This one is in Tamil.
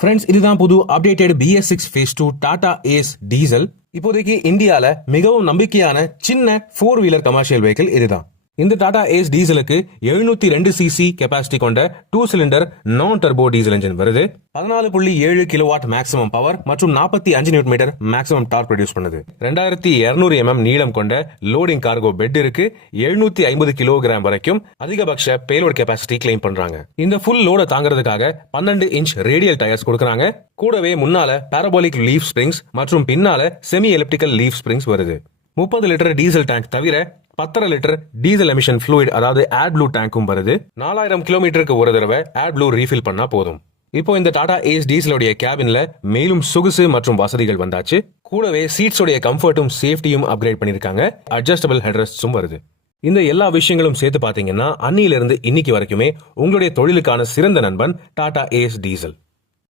ஃப்ரெண்ட்ஸ், இதுதான் புது updated BS6 Phase 2 Tata Ace diesel. இப்போதைக்கு இந்தியால மிகவும் நம்பிக்கையான சின்ன 4 வீலர் கமர்ஷியல் வெஹிக்கிள் இதுதான். இந்த டாடா ஏஸ் டீசலுக்கு 702cc கெபாசிட்டி கொண்ட 2 சிலிண்டர் நான் டர்போ டீசல் என்ஜின் வருது. 14.7 கிலோவாட் மேக்ஸிமம் பவர் மற்றும் 45 newton metre maximum torque produce பண்ணுது. 2200 mm நீளம் கொண்ட லோடிங் கார்கோ பெட் இருக்கு. 750 கிலோகிராம் வரைக்கும் அதிகபட்ச பேலோட் கெபாசிட்டி கிளைம் பண்றாங்க. இந்த ஃபுல் லோட தாங்கிறதுக்காக 12 இன்ச் ரேடியல் டயர்ஸ் கொடுக்கறாங்க. கூடவே முன்னால பாராபோலிக் லீஃப் ஸ்பிரிங்ஸ் மற்றும் பின்னால செமி எலிப்டிக்கல் லீஃப் ஸ்பிரிங்ஸ் வருது. 30 லிட்டர் டீசல் டேங்க் தவிர 10 லிட்டர் டீசல் எமிஷன் ஃப்ளூயிட் அதாவது ஆட் ப்ளூ டேங்கும் வருது. 4000 கிலோமீட்டருக்கு ஒரு தடவை ஆட் ப்ளூ ரீஃபில் பண்ணா போதும். இப்போ இந்த டாடா ஏஸ் டீசலுடைய கேபின்ல மேலும் சொகுசு மற்றும் வசதிகள் வந்தாச்சு. கூடவே சீட்ஸோடைய கம்ஃபர்ட்டும் சேஃப்டியும் அப்கிரேட் பண்ணிருக்காங்க. அட்ஜஸ்டபிள் ஹெட்ரெஸ்ட்ஸும் வருது. இந்த எல்லா விஷயங்களும் சேர்த்து பாத்தீங்கன்னா அன்னியிலிருந்து இன்னைக்கு வரைக்குமே உங்களுடைய தொழிலுக்கான சிறந்த நண்பன் டாடா ஏஸ் டீசல்.